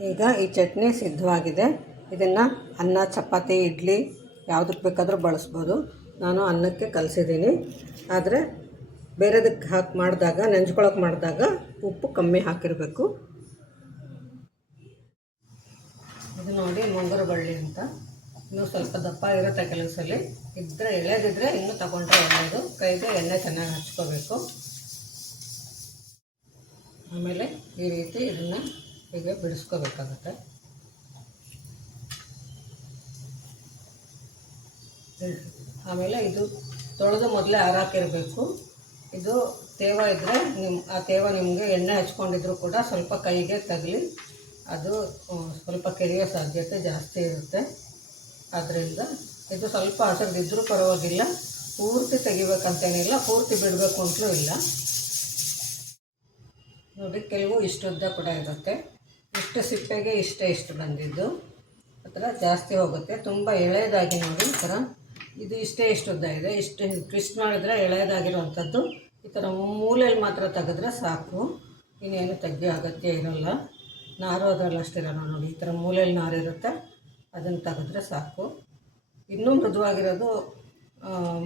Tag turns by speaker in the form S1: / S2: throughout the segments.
S1: ಈಗ ಈ ಚಟ್ನಿ ಸಿದ್ಧವಾಗಿದೆ. ಇದನ್ನು ಅನ್ನ, ಚಪಾತಿ, ಇಡ್ಲಿ ಯಾವುದಕ್ಕೆ ಬೇಕಾದರೂ ಬಳಸ್ಬೋದು. ನಾನು ಅನ್ನಕ್ಕೆ ಕಲಿಸಿದ್ದೀನಿ. ಆದರೆ ಬೇರೆದಕ್ಕೆ ಹಾಕಿ ಮಾಡಿದಾಗ ನೆಂಚ್ಕೊಳಕ್ಕೆ ಮಾಡಿದಾಗ ಉಪ್ಪು ಕಮ್ಮಿ ಹಾಕಿರಬೇಕು. ಇದು ನೋಡಿ ಮುಂಗರು ಬಳ್ಳಿ ಅಂತ. ಇನ್ನೂ ಸ್ವಲ್ಪ ದಪ್ಪ ಇರುತ್ತೆ ಕೆಲವು ಸಲ ಇದ್ದರೆ ಎಳೆದಿದ್ರೆ ಇನ್ನೂ ತಗೊಂಡ್ರೆ ಒಳ್ಳೆಯದು ಕೈಗೆ ಎಣ್ಣೆ ಚೆನ್ನಾಗಿ ಹಚ್ಕೋಬೇಕು. ಆಮೇಲೆ ಈ ರೀತಿ ಇದನ್ನು ಹೀಗೆ ಬಿಡಿಸ್ಕೋಬೇಕಾಗತ್ತೆ. ಆಮೇಲೆ ಇದು ತೊಳೆದು ಮೊದಲೇ ಆರಾಕಿರಬೇಕು. ಇದು ತೇವ ಇದ್ದರೆ ನಿಮ್ಮ ಆ ತೇವ ನಿಮಗೆ ಎಣ್ಣೆ ಹಚ್ಕೊಂಡಿದ್ರು ಕೂಡ ಸ್ವಲ್ಪ ಕೈಗೆ ತಗಲಿ, ಅದು ಸ್ವಲ್ಪ ಕೆರೆಯೋ ಸಾಧ್ಯತೆ ಜಾಸ್ತಿ ಇರುತ್ತೆ. ಆದ್ದರಿಂದ ಇದು ಸ್ವಲ್ಪ ಹಸಿರಿದ್ರೂ ಪರವಾಗಿಲ್ಲ, ಪೂರ್ತಿ ತೆಗಿಬೇಕಂತೇನಿಲ್ಲ, ಪೂರ್ತಿ ಬಿಡಬೇಕು ಅಂತಲೂ ಇಲ್ಲ. ನೋಡಿ, ಕೆಲವು ಇಷ್ಟುದ್ದ ಕೂಡ ಇರುತ್ತೆ. ಇಷ್ಟು ಸಿಪ್ಪೆಗೆ ಇಷ್ಟೇ ಇಷ್ಟು ಬಂದಿದ್ದು. ಆ ಜಾಸ್ತಿ ಹೋಗುತ್ತೆ. ತುಂಬ ಎಳೆಯದಾಗಿ ನೋಡಿ ಈ ಥರ ಇದು ಇಷ್ಟೇ ಇಷ್ಟು ಉದ್ದ ಇದೆ. ಇಷ್ಟು ಟ್ವಿಸ್ಟ್ ಮಾಡಿದ್ರೆ ಎಳೆಯದಾಗಿರುವಂಥದ್ದು. ಈ ಥರ ಮೂಲೆಯಲ್ಲಿ ಮಾತ್ರ ತೆಗೆದ್ರೆ ಸಾಕು. ಇನ್ನೇನು ತೆಗಿಯೋ ಅಗತ್ಯ ಇರೋಲ್ಲ. ನಾರು ಅದರಲ್ಲಿ ಅಷ್ಟಿರೋಣ ನೋಡಿ. ಈ ಥರ ಮೂಲೆಯಲ್ಲಿ ನಾರಿರುತ್ತೆ ಅದನ್ನು ತೆಗೆದ್ರೆ ಸಾಕು. ಇನ್ನೂ ಮೃದುವಾಗಿರೋದು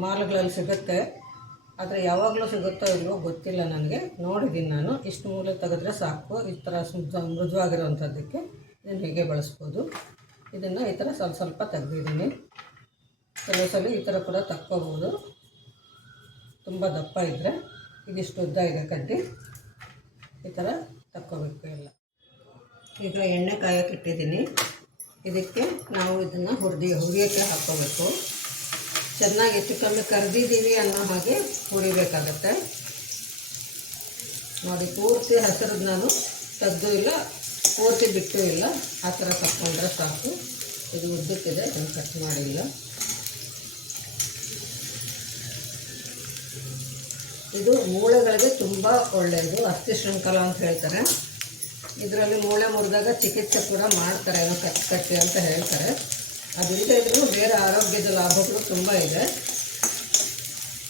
S1: ಮಾಲುಗಳಲ್ಲಿ ಸಿಗುತ್ತೆ. ಆದರೆ ಯಾವಾಗಲೂ ಸಿಗುತ್ತೋ ಇಲ್ವೋ ಗೊತ್ತಿಲ್ಲ ನನಗೆ. ನೋಡಿದ್ದೀನಿ ನಾನು. ಇಷ್ಟು ಮೂಲೆ ತೆಗೆದ್ರೆ ಸಾಕು. ಈ ಥರ ಸ್ಮೃ- ಮೃದುವಾಗಿರುವಂಥದ್ದಕ್ಕೆ ಇದನ್ನು ಹೀಗೆ ಬಳಸ್ಬೋದು. ಇದನ್ನು ಈ ಥರ ಸ್ವಲ್ಪ ಸ್ವಲ್ಪ ತೆಗೆದಿದ್ದೀನಿ. ಕೆಲವು ಸಲ ಈ ಥರ ಕೂಡ ತಕ್ಕೋಬೋದು. ತುಂಬ ದಪ್ಪ ಇದ್ದರೆ ಇದಿಷ್ಟು ಉದ್ದ ಇದೆ ಕಡ್ಡಿ. ಈ ಥರ ತಕ್ಕೋಬೇಕು ಎಲ್ಲ. ಈಗ ಎಣ್ಣೆ ಕಾಯಕ್ಕೆ ಇಟ್ಟಿದ್ದೀನಿ. ಇದಕ್ಕೆ ನಾವು ಇದನ್ನು ಹುರಿದಿ ಹುರಿಯೋಕ್ಕೆ ಹಾಕ್ಕೋಬೇಕು ಚೆನ್ನಾಗಿ ಹೆಚ್ಚು ಕಮ್ಮಿ ಕರೆದಿದ್ದೀವಿ ಅನ್ನೋ ಹಾಗೆ ಹುರಿಬೇಕಾಗತ್ತೆ. ನೋಡಿ, ಪೂರ್ತಿ ಹಸಿರದ್ದು ನಾನು ತದ್ದು ಇಲ್ಲ, ಪೂರ್ತಿ ಬಿಟ್ಟು ಇಲ್ಲ. ಆ ಥರ ತಕ್ಕೊಂಡ್ರೆ ಸಾಕು. ಇದು ಉದ್ದಕ್ಕಿದೆ, ಅದನ್ನು ಕಟ್ ಮಾಡಿಲ್ಲ. ಇದು ಮೂಳೆಗಳಿಗೆ ತುಂಬ ಒಳ್ಳೆಯದು, ಅಸ್ಥಿ ಶೃಂಖಲ ಅಂತ ಹೇಳ್ತಾರೆ. ಇದರಲ್ಲಿ ಮೂಳೆ ಮುರಿದಾಗ ಚಿಕಿತ್ಸೆ ಕೂಡ ಮಾಡ್ತಾರೆ, ಏನೋ ಕಟ್ ಕಟ್ಟಿ ಅಂತ ಹೇಳ್ತಾರೆ. ಅದರಿಂದ ಇದ್ರೂ ಬೇರೆ ಆರೋಗ್ಯದ ಲಾಭಗಳು ತುಂಬ ಇದೆ.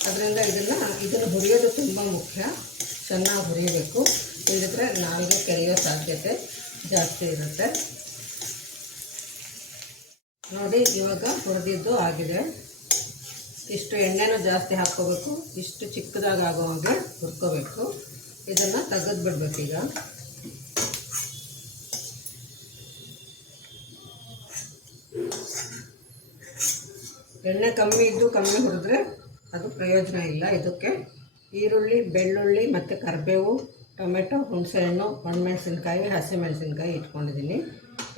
S1: ಅದರಿಂದ ಇದನ್ನು ಇದನ್ನು ಹುರಿಯೋದು ತುಂಬ ಮುಖ್ಯ. ಚೆನ್ನಾಗಿ ಹುರಿಯಬೇಕು ಇಲ್ಲದಿದ್ರೆ ನಾಲ್ಗೆ ಕೆರೆಯೋ ಸಾಧ್ಯತೆ ಜಾಸ್ತಿ ಇರುತ್ತೆ. ನೋಡಿ, ಇವಾಗ ಹುರಿದಿದ್ದು ಆಗಿದೆ. ಇಷ್ಟು ಎಣ್ಣೆನೂ ಜಾಸ್ತಿ ಹಾಕ್ಕೋಬೇಕು. ಇಷ್ಟು ಚಿಕ್ಕದಾಗ ಆಗೋ ಹಾಗೆ ಹುರ್ಕೋಬೇಕು. ಇದನ್ನು ತೆಗೆದು ಬಿಡ್ಬೇಕು ಎಣ್ಣೆ ಕಮ್ಮಿ ಇದ್ದು ಕಮ್ಮಿ ಹುರಿದ್ರೆ ಅದು ಪ್ರಯೋಜನ ಇಲ್ಲ. ಇದಕ್ಕೆ ಈರುಳ್ಳಿ, ಬೆಳ್ಳುಳ್ಳಿ ಮತ್ತು ಕರಿಬೇವು, ಟೊಮೆಟೊ, ಹುಣಸೆಹಣ್ಣು, ಒಣಮೆಣಸಿನ್ಕಾಯಿ, ಹಸಿಮೆಣಸಿನ್ಕಾಯಿ ಇಟ್ಕೊಂಡಿದ್ದೀನಿ.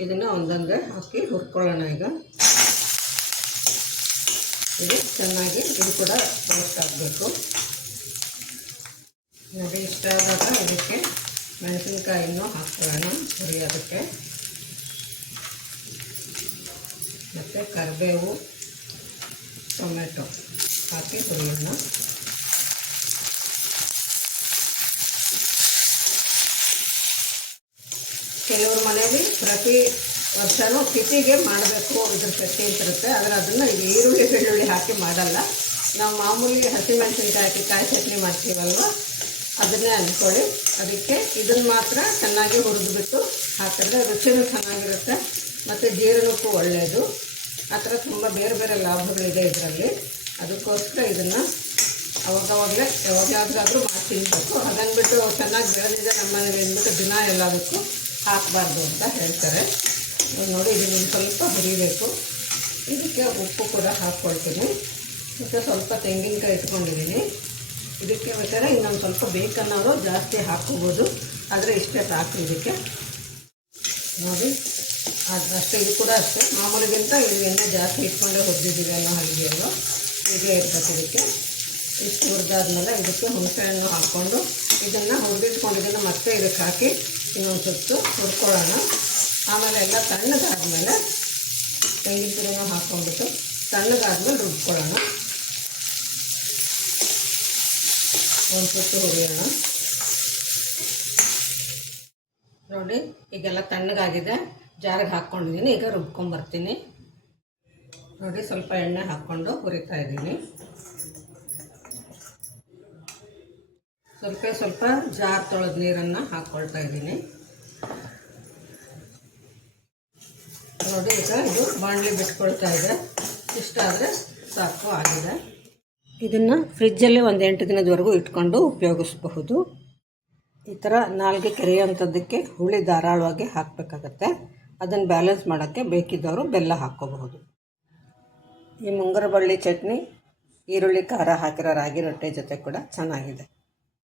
S1: ಇದನ್ನು ಒಂದೊಂದೇ ಹಾಕಿ ಹುರ್ಕೊಳ್ಳೋಣ ಈಗ. ಇದು ಚೆನ್ನಾಗಿ ಇದು ಕೂಡ ರೋಸ್ಟ್ ಆಗಬೇಕು. ನೋಡಿ, ಇಷ್ಟ ಆದಾಗ ಇದಕ್ಕೆ ಮೆಣಸಿನ್ಕಾಯಿನೂ ಹಾಕ್ಕೊಳ್ಳೋಣ ಹುರಿಯೋದಕ್ಕೆ. ಮತ್ತು ಕರಿಬೇವು ಟೊಮೆಟೊ ಹಾಕಿ ಹುರಿಯೋಣ ಕೆಲವ್ರ ಮನೇಲಿ ಪ್ರತಿ ವರ್ಷವೂ ತಿಥಿಗೆ ಮಾಡಬೇಕು ಇದ್ರ ಅಂತ ಇರುತ್ತೆ. ಆದರೆ ಅದನ್ನು ಈರುಳ್ಳಿ, ಬೆಳ್ಳುಳ್ಳಿ ಹಾಕಿ ಮಾಡಲ್ಲ. ನಾವು ಮಾಮೂಲಿ ಹಸಿಮೆಣಸಿನ್ಕಾಯಿ ಹಾಕಿ ಕಾಯಿ ಚಟ್ನಿ ಮಾಡ್ತೀವಲ್ವ? ಅದನ್ನೇ ಅಂದ್ಕೊಳ್ಳಿ ಅದಕ್ಕೆ ಇದನ್ನು ಮಾತ್ರ ಚೆನ್ನಾಗಿ ಹುರಿದ್ಬಿಟ್ಟು ಹಾಕಿದ್ರೆ ರುಚಿನೂ ಚೆನ್ನಾಗಿರುತ್ತೆ. ಮತ್ತು ಜೀರ್ಣಕ್ಕೂ ಒಳ್ಳೆಯದು ಆ ಥರ ತುಂಬ ಬೇರೆ ಬೇರೆ ಲಾಭಗಳಿದೆ ಇದರಲ್ಲಿ. ಅದಕ್ಕೋಸ್ಕರ ಇದನ್ನು ಅವಾಗವಾಗಲೇ ಯಾವಾಗಲಾದ್ರೂ ಮಾಡಿ ತಿನ್ನಬೇಕು ಅದನ್ನು ಬಿಟ್ಟು ಚೆನ್ನಾಗಿ ಬೆಳೆದಿದೆ ನಮ್ಮ ಮನೇಲಿ ಅಂದ್ಬಿಟ್ಟು ದಿನ ಎಲ್ಲದಕ್ಕೂ ಹಾಕಬಾರ್ದು ಅಂತ ಹೇಳ್ತಾರೆ. ನೋಡಿ ಇದನ್ನು ಸ್ವಲ್ಪ ಹುರಿಬೇಕು. ಇದಕ್ಕೆ ಉಪ್ಪು ಕೂಡ ಹಾಕ್ಕೊಳ್ತೀನಿ. ಮತ್ತು ಸ್ವಲ್ಪ ತೆಂಗಿನಕಾಯಿ ಇಟ್ಕೊಂಡಿದ್ದೀನಿ. ಇದಕ್ಕೆ ಬೇಕಾದ್ರೆ ಇನ್ನೊಂದು ಸ್ವಲ್ಪ ಬೇಕನ್ನೋರು ಜಾಸ್ತಿ ಹಾಕ್ಕೋಬೋದು. ಆದರೆ ಇಷ್ಟೇ ಸಾಕು ಇದಕ್ಕೆ. ನೋಡಿ. ಅದು ಅಷ್ಟೇ, ಇದು ಕೂಡ ಅಷ್ಟೇ. ಮಾಮೂಲಿಗಿಂತ ಇದು ಎಣ್ಣೆ ಜಾಸ್ತಿ ಇಟ್ಕೊಂಡೇ ಹುರಿದಿದ್ದೀವಿ ಅನ್ನೋ ಹಾಗೆ ಅಲ್ವ? ಹೀಗೆ ಇರ್ಬೇಕು ಇದಕ್ಕೆ. ಇಷ್ಟು ಹುರಿದಾದ್ಮೇಲೆ ಇದಕ್ಕೆ ಹುಣಸೆಹಣ್ಣು ಹಾಕ್ಕೊಂಡು ಇದನ್ನು ಹುರಿದಿಟ್ಕೊಂಡಿದ್ದನ್ನು ಮತ್ತೆ ಇದಕ್ಕೆ ಹಾಕಿ ಇನ್ನೊಂದು ಸುತ್ತು ಹುರ್ಕೊಳ್ಳೋಣ. ಆಮೇಲೆ ಎಲ್ಲ ತಣ್ಣಗಾದ್ಮೇಲೆ ತೆಂಗಿನ ತುರಿನೂ ಹಾಕ್ಕೊಂಡ್ಬಿಟ್ಟು ತಣ್ಣಗಾದ್ಮೇಲೆ ರುಬ್ಕೊಳ್ಳೋಣ. ಒಂದು ಸುತ್ತು ಹುರಿಯೋಣ. ನೋಡಿ, ಈಗೆಲ್ಲ ತಣ್ಣಗಾಗಿದೆ. ಜಾರಿಗೆ ಹಾಕ್ಕೊಂಡಿದ್ದೀನಿ. ಈಗ ರುಬ್ಕೊಂಬರ್ತೀನಿ. ನೋಡಿ, ಸ್ವಲ್ಪ ಎಣ್ಣೆ ಹಾಕ್ಕೊಂಡು ಹುರಿತಾ ಇದ್ದೀನಿ. ಸ್ವಲ್ಪ ಸ್ವಲ್ಪ ಜಾರ್ ತೊಳೆದ ನೀರನ್ನು ಹಾಕ್ಕೊಳ್ತಾ ಇದ್ದೀನಿ. ನೋಡಿ, ಈಗ ಇದು ಬಾಣಲಿ ಬಿಟ್ಕೊಳ್ತಾ ಇದೆ. ಇಷ್ಟಾದರೆ ಸಾಕು, ಆಗಿದೆ. ಇದನ್ನು ಫ್ರಿಜ್ಜಲ್ಲಿ ಒಂದು ಎಂಟು ದಿನದವರೆಗೂ ಇಟ್ಕೊಂಡು ಉಪಯೋಗಿಸಬಹುದು. ಈ ಥರ ನಾಲ್ಗೆ ಕೆರೆಯುವಂಥದ್ದಕ್ಕೆ ಹುಳಿ ಧಾರಾಳವಾಗಿ ಹಾಕಬೇಕಾಗತ್ತೆ. ಅದನ್ನು ಬ್ಯಾಲೆನ್ಸ್ ಮಾಡೋಕ್ಕೆ ಬೇಕಿದ್ದವರು ಬೆಲ್ಲ ಹಾಕ್ಕೋಬಹುದು. ಈ ಮುಂಗರ ಬಳ್ಳಿ ಚಟ್ನಿ, ಈರುಳ್ಳಿ, ಖಾರ ಹಾಕಿರೋ ರಾಗಿ ರೊಟ್ಟೆ ಜೊತೆ ಕೂಡ ಚೆನ್ನಾಗಿದೆ.